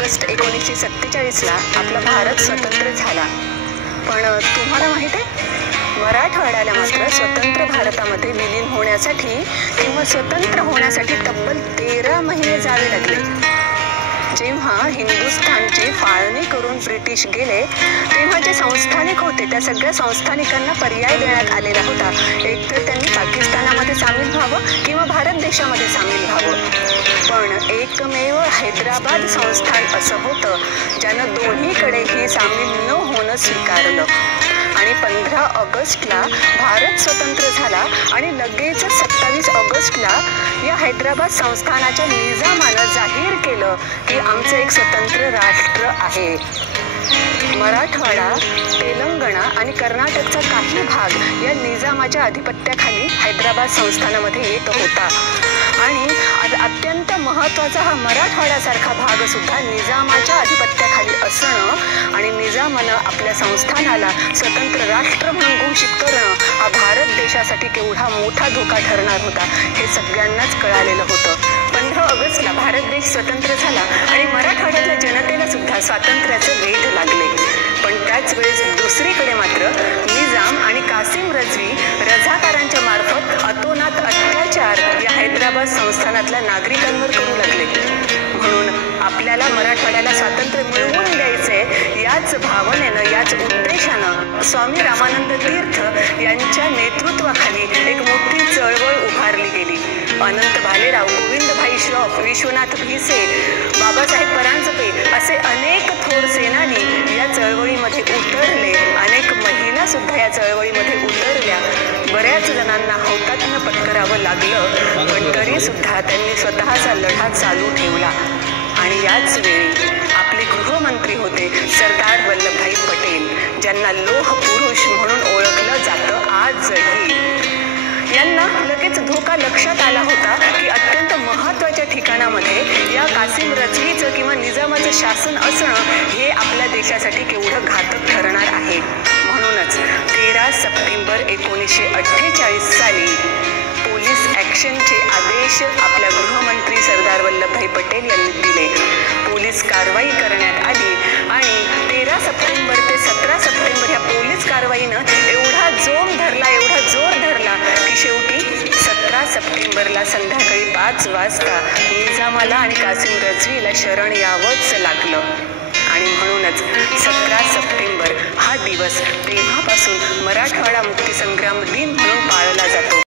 August 1947ला आपला भारत स्वतंत्र झाला. पण तुम्हाला माहीत आहे, मराठवाड्याला मात्र स्वतंत्र भारतामध्ये विलीन होण्यासाठी किंवा स्वतंत्र होण्यासाठी तब्बल 13 महिने जावे लागले. जेव्हा हिंदुस्थानची फाळणी करून ब्रिटिश गेले तेव्हा जे संस्थानिक होते त्या सगळ्या संस्थानिकांना पर्याय देण्यात आलेला होता. एक तर त्यांनी पाकिस्तानामध्ये सामील व्हावं किंवा भारत देशामध्ये सामील व्हावं. पण एकमेव हैदराबाद संस्थान असं होतं ज्यानं दोन्हीकडेही सामील न होणं स्वीकारलं. आणि 15 ऑगस्टला भारत स्वतंत्र झाला आणि लगेच 27 ऑगस्टला या हैदराबाद संस्थानाच्या निजामानं जाहीर केलं की आमचं एक स्वतंत्र राष्ट्र आहे. मराठवाडा, तेलंगणा आणि कर्नाटकचा काही भाग या निजामाच्या अधिपत्याखाली हैदराबाद संस्थानामध्ये येत होता. आणि अत्यंत महत्त्वाचा हा मराठवाड्यासारखा भाग सुद्धा निजामाच्या अधिपत्याखाली असणं आणि निजामानं आपल्या संस्थानाला स्वतंत्र राष्ट्र म्हणून घोषित करणं हा भारत देशासाठी केवढा मोठा धोका ठरणार होता हे सगळ्यांनाच कळालेलं होतं. 15 ऑगस्टला भारत देश स्वतंत्र झाला आणि मराठवाड्यातल्या जनतेला सुद्धा स्वातंत्र्याचे वेध लागले. पण त्याच वेळेस दुसरीकडे मात्र निजाम आणि कासिम रजवी रझाकारांच्या मार्फत अतोनात अत्याचार या हैदराबाद संस्थानातल्या नागरिकांवर करू लागले. म्हणून आपल्याला मराठवाड्याला स्वातंत्र्य मिळवून द्यायचे याच भावनेनं, याच उद्देशानं स्वामी रामानंद तीर्थ यांच्या नेतृत्वाखाली एक मोठी चळवळ उभारली गेली. अनंत भालेराव, गोविंदभाई श्रॉफ, विश्वनाथ भिसे, बाबासाहेब परांजपे असे अनेक थोर सेनानी या चळवळीमध्ये उतरले. अनेक महिला सुद्धा या चळवळीमध्ये उतरल्या. बऱ्याच जणांना हौतात्म्य पत्करावं लागलं, पण तरी सुद्धा त्यांनी स्वतःचा लढा चालू ठेवला. आणि याच वेळी आपले गृहमंत्री होते सरदार वल्लभभाई पटेल, ज्यांना लोह पुरुष म्हणून ओळखलं जातं आजही. यांना लगेच धोका लक्षात आला होता की अत्यंत महत्त्वाच्या ठिकाणामध्ये या कासिम रजवीचं किंवा निजामाचं शासन असणं हे आपल्या देशासाठी केवढं घातक ठरणार आहे. म्हणूनच 13 सप्टेंबर 1948 साली पोलीस ॲक्शनचे आदेश आपल्या गृहमंत्री सरदार वल्लभभाई पटेल यांनी दिले. पोलीस कारवाई करण्यात आली आणि 13 सप्टेंबर ते 17 सप्टेंबर या पोलीस कारवाईनं एवढा जोम धरला, एवढा जोर धरला की शेवटी 17 सप्टेंबरला संध्याकाळी 5 वाजता निजामाला आणि कासिम रजवीला शरण यावंच लागलं. आणि म्हणूनच 17 सप्टेंबर हा दिवस तेव्हापासून मराठवाडा मुक्तीसंग्राम दिन